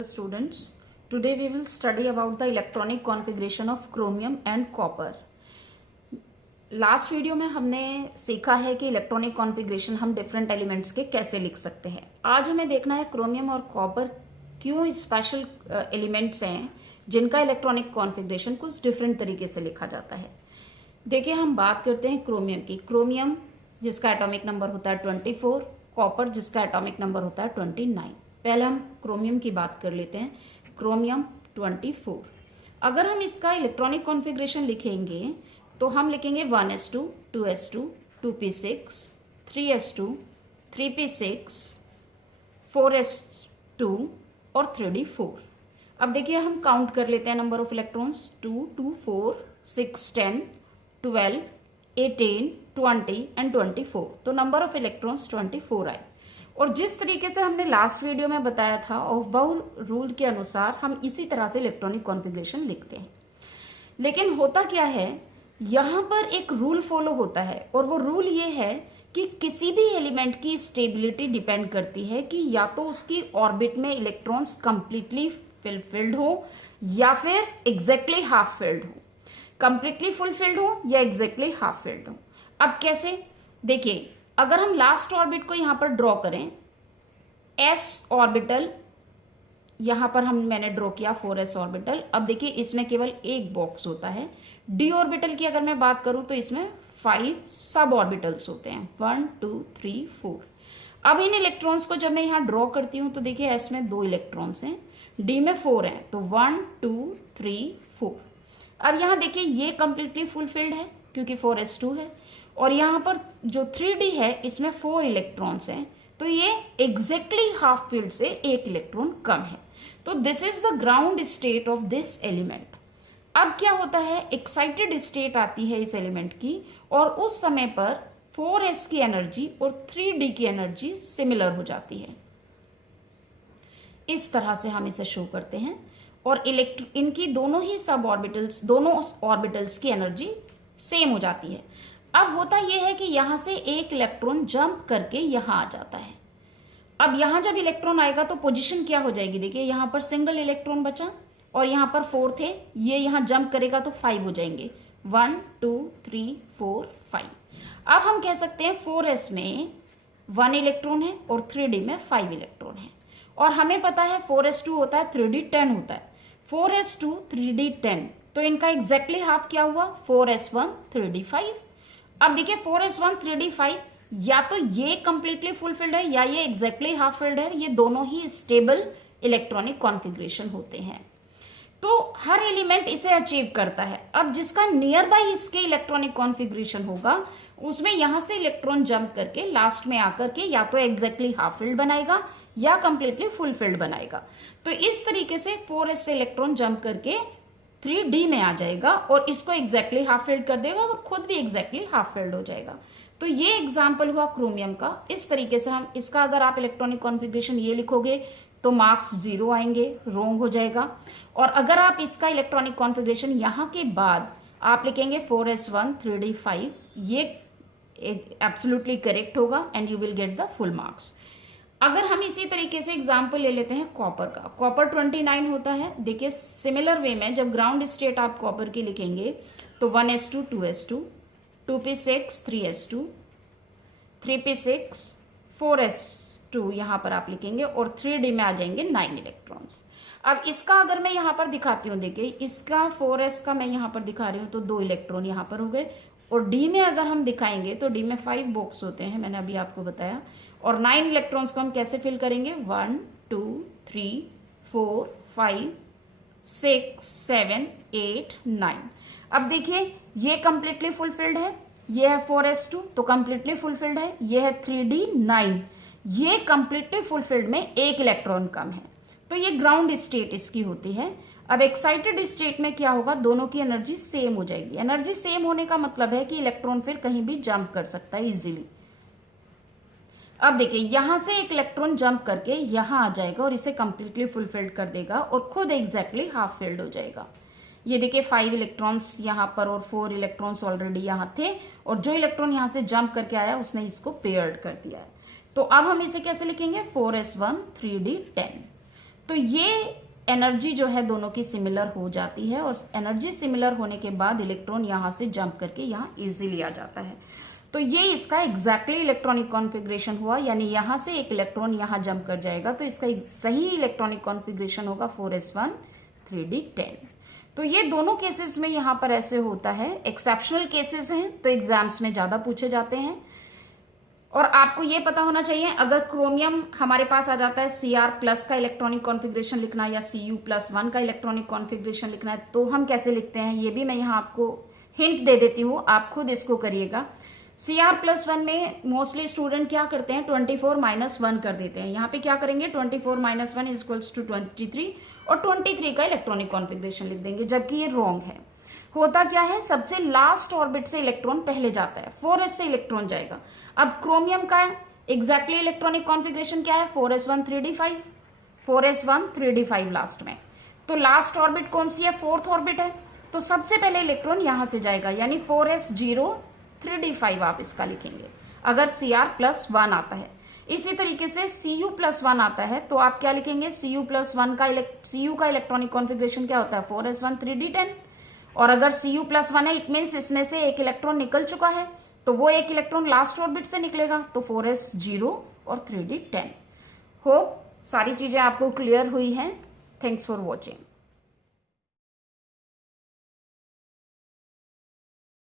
Students, today we will study about the electronic configuration of chromium and copper. Last video में हमने सीखा है कि इलेक्ट्रॉनिक कॉन्फ़िगरेशन हम डिफरेंट एलिमेंट्स के कैसे लिख सकते हैं। आज हमें देखना है क्रोमियम और कॉपर क्यों स्पेशल एलिमेंट्स हैं जिनका इलेक्ट्रॉनिक कॉन्फ़िगरेशन कुछ डिफरेंट तरीके से लिखा जाता है। देखिए, हम बात करते हैं क्रोमियम की। क्रोमियम जिसका एटॉमिक नंबर होता है 24, कॉपर जिसका एटॉमिक नंबर होता है 29। पहले हम क्रोमियम की बात कर लेते हैं। क्रोमियम 24। अगर हम इसका इलेक्ट्रॉनिक कॉन्फ़िगरेशन लिखेंगे तो हम लिखेंगे 1s2, 2s2, 2p6, 3s2, 3p6, 4s2 और 3d4। अब देखिए, हम काउंट कर लेते हैं नंबर ऑफ इलेक्ट्रॉन्स। 2, 2, 4, 6, 10, 12, 18, 20 एंड 24। तो नंबर ऑफ इलेक्ट्रॉन्स 24 आए। और जिस तरीके से हमने लास्ट वीडियो में बताया था ऑफ-बाउल रूल के अनुसार हम इसी तरह से इलेक्ट्रॉनिक कॉन्फ़िगरेशन लिखते हैं। लेकिन होता क्या है, यहाँ पर एक रूल फॉलो होता है और वो रूल ये है कि किसी भी एलिमेंट की स्टेबिलिटी डिपेंड करती है कि या तो उसकी ऑर्बिट में इलेक्ट्रॉन्स कंप्लीटली फुलफिल्ड हो या फिर एग्जैक्टली हाफ फिल्ड हो। कंप्लीटली फुलफिल्ड हो या एग्जैक्टली हाफ फिल्ड हो। अब कैसे, देखिए, अगर हम लास्ट ऑर्बिट को यहां पर ड्रॉ करें, एस ऑर्बिटल यहां पर मैंने ड्रॉ किया 4s ऑर्बिटल। अब देखिए, इसमें केवल एक बॉक्स होता है। डी ऑर्बिटल की अगर मैं बात करूं तो इसमें 5 सब ऑर्बिटल्स होते हैं, 1, 2, 3, 4। अब इन इलेक्ट्रॉन्स को जब मैं यहां ड्रॉ करती हूं तो देखिए, एस में 2 इलेक्ट्रॉन्स हैं, डी में 4 हैं, तो 1, 2, 3, 4। अब यहां देखिए, ये कंप्लीटली फुलफिल्ड है क्योंकि 4s2 है, और यहाँ पर जो 3d है इसमें 4 इलेक्ट्रॉन्स हैं, तो ये एग्जैक्टली हाफ फील्ड से 1 इलेक्ट्रॉन कम है। तो this is the ground state of this element. अब क्या होता है, एक्साइटेड स्टेट आती है इस एलिमेंट की, और उस समय पर 4s की एनर्जी और 3d की एनर्जी सिमिलर हो जाती है। इस तरह से हम इसे शो करते हैं, और इनकी दोनों ही सब ऑर्बिटल्स, दोनों ऑर्बिटल्स की एनर्जी सेम हो जाती है। अब होता यह है कि यहां से एक इलेक्ट्रॉन जंप करके यहां आ जाता है। अब यहां जब इलेक्ट्रॉन आएगा तो पोजीशन क्या हो जाएगी, देखिए यहां पर सिंगल इलेक्ट्रॉन बचा और यहां पर 4 थे, ये यहां जंप करेगा तो 5 हो जाएंगे, 1, 2, 3, 4, 5। अब हम कह सकते हैं 4s में 1 इलेक्ट्रॉन है और 3d में 5 इलेक्ट्रॉन है। और हमें पता है 4s2 होता है, 3d 10 होता है। 4s2, 3d 10, तो इनका एग्जैक्टली हाफ क्या हुआ, 4s1, 3d 5। अब देखिए, 4s1, 3d 5, या तो ये कंप्लीटली फुलफिल्ड है या ये एग्जैक्टली हाफ फिल्ड है। ये दोनों ही स्टेबल इलेक्ट्रॉनिक कॉन्फ़िगरेशन होते हैं, तो हर एलिमेंट इसे अचीव करता है। अब जिसका नियर बाई इसके इलेक्ट्रॉनिक कॉन्फ़िगरेशन होगा, उसमें यहां से इलेक्ट्रॉन जंप करके लास्ट में आकर के या तो एग्जैक्टली हाफ फिल्ड बनाएगा या कंप्लीटली फुलफिल्ड बनाएगा। तो इस तरीके से 4s से इलेक्ट्रॉन जंप करके 3d में आ जाएगा और इसको एग्जैक्टली हाफ फिल्ड कर देगा और खुद भी एग्जैक्टली हाफ फिल्ड हो जाएगा। तो ये एग्जाम्पल हुआ क्रोमियम का। इस तरीके से हम इसका, अगर आप इलेक्ट्रॉनिक कॉन्फ़िगरेशन ये लिखोगे तो मार्क्स 0 आएंगे, रॉन्ग हो जाएगा। और अगर आप इसका इलेक्ट्रॉनिक कॉन्फ़िगरेशन यहाँ के बाद आप लिखेंगे 4s1, 3d 5, ये एब्सोल्युटली करेक्ट होगा and you will get the full marks. अगर हम इसी तरीके से एग्जाम्पल ले लेते हैं कॉपर का, कॉपर 29 होता है। देखिए, सिमिलर वे में जब ग्राउंड स्टेट आप कॉपर की लिखेंगे तो 1s2, 2s2, 2p6, 3s2, 3p6, 4s2 यहां पर आप लिखेंगे और 3d में आ जाएंगे 9 इलेक्ट्रॉन्स। अब इसका अगर मैं यहां पर दिखाती हूं, देखिए इसका 4s का मैं यहां पर दिखा रही हूं तो 2 इलेक्ट्रॉन यहां पर हो गए, और डी में अगर हम दिखाएंगे तो डी में 5 बॉक्स होते हैं, मैंने अभी आपको बताया। और 9 इलेक्ट्रॉन्स को हम कैसे फिल करेंगे, 1, 2, 3, 4, 5, 6, 7, 8, 9। अब देखिए, ये कंप्लीटली फुलफिल्ड है, ये है 4s2 तो कंप्लीटली फुलफिल्ड है, ये है 3d 9, ये कंप्लीटली फुलफिल्ड में 1 इलेक्ट्रॉन कम है। तो ये ग्राउंड स्टेट इसकी होती है। अब एक्साइटेड स्टेट में क्या होगा, दोनों की एनर्जी सेम हो जाएगी। एनर्जी सेम होने का मतलब है कि इलेक्ट्रॉन फिर कहीं भी जंप कर सकता है इजीली। अब देखिए, यहां से एक इलेक्ट्रॉन जंप करके यहां आ जाएगा और इसे कंप्लीटली फुलफिल्ड कर देगा और खुद एग्जैक्टली हाफ फिल्ड हो जाएगा। ये देखिए, 5 इलेक्ट्रॉन्स यहां पर और 4 इलेक्ट्रॉन्स ऑलरेडी यहां थे, और जो इलेक्ट्रॉन यहां से जंप करके आया उसने इसको पेयर्ड कर दिया है। तो अब हम इसे कैसे लिखेंगे, 4s1, 3d 10। तो ये एनर्जी जो है दोनों की सिमिलर हो जाती है और एनर्जी सिमिलर होने के बाद इलेक्ट्रॉन यहाँ से जंप करके यहाँ इजीली आ जाता है। तो ये इसका एग्जैक्टली इलेक्ट्रॉनिक कॉन्फ़िगरेशन हुआ, यानी यहाँ से एक इलेक्ट्रॉन यहाँ जंप कर जाएगा तो इसका सही इलेक्ट्रॉनिक कॉन्फ़िगरेशन होगा 4s1 3d10। तो ये दोनों केसेस में यहाँ पर ऐसे होता है, एक्सेप्शनल केसेस हैं तो एग्जाम्स में ज़्यादा पूछे जाते हैं। और आपको ये पता होना चाहिए, अगर क्रोमियम हमारे पास आ जाता है Cr+ का इलेक्ट्रॉनिक कॉन्फ़िगरेशन लिखना या Cu+1 का इलेक्ट्रॉनिक कॉन्फ़िगरेशन लिखना है तो हम कैसे लिखते हैं, ये भी मैं यहाँ आपको हिंट दे देती हूँ, आप खुद इसको करिएगा। Cr+1 में मोस्टली स्टूडेंट क्या करते हैं 24 - 1 कर देते हैं। यहाँ पे क्या करेंगे 24 - 1 = 23 और 23 का इलेक्ट्रॉनिक कॉन्फ़िगरेशन लिख देंगे, जबकि ये रॉन्ग है। होता क्या है, सबसे लास्ट ऑर्बिट से इलेक्ट्रॉन पहले जाता है, 4s से इलेक्ट्रॉन जाएगा। अब क्रोमियम का एग्जैक्टली इलेक्ट्रॉनिक कॉन्फ़िगरेशन क्या है 4s1 3d5, 4s1 3d5 last में। तो लास्ट ऑर्बिट कौन सी है, 4th ऑर्बिट है, तो सबसे पहले इलेक्ट्रॉन यहां से जाएगा, यानी 4s0 3d5 आप इसका लिखेंगे अगर Cr+1 आता है। इसी तरीके से Cu+1 आता है तो आप क्या लिखेंगे, Cu+1 का Cu का इलेक्ट्रॉनिक कॉन्फ़िगरेशन क्या होता है 4s1 3d10, और अगर Cu+1 है इट मीन्स इसमें से एक इलेक्ट्रॉन निकल चुका है तो वो एक इलेक्ट्रॉन लास्ट ऑर्बिट से निकलेगा, तो 4s0 और 3d10। होप सारी चीजें आपको क्लियर हुई हैं। Thanks for watching.